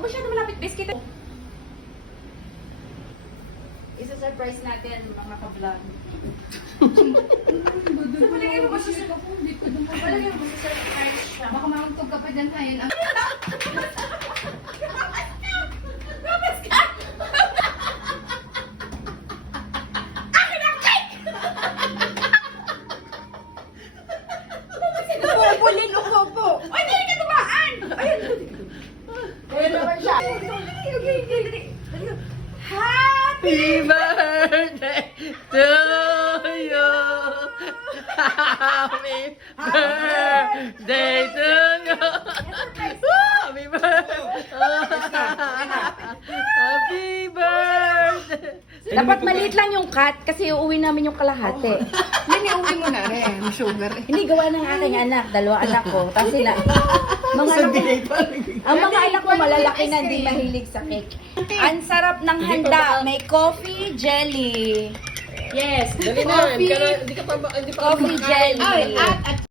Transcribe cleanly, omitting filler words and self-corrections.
Huwag masyado malapit, biscuit. Isa-surprise natin, mga ka-vlog. Palagay mo ba siya sa palagay mo ba siya sa surprise siya? Baka mamagtog ka pa dyan ngayon. Pupulin, upo. Ay, hindi ka tumaan! Ayun. Ayun naman siya. Okay. Happy Happy birthday to you. Happy birthday to you. Happy birthday. Happy birthday. Dapat maliit lang yung cut kasi uuwi namin yung kalahati. Yan, iuwi mo na rin. Sugar. Hindi gawa ng aking anak, dalawa anak ko. Tapos sila, mga anak ko, ang mga anak ko malalaki na hindi mahilig sa cake. Ang sarap ng handa. May coffee, jelly. Yes, Dali na, coffee, hindi ka pa coffee jelly. At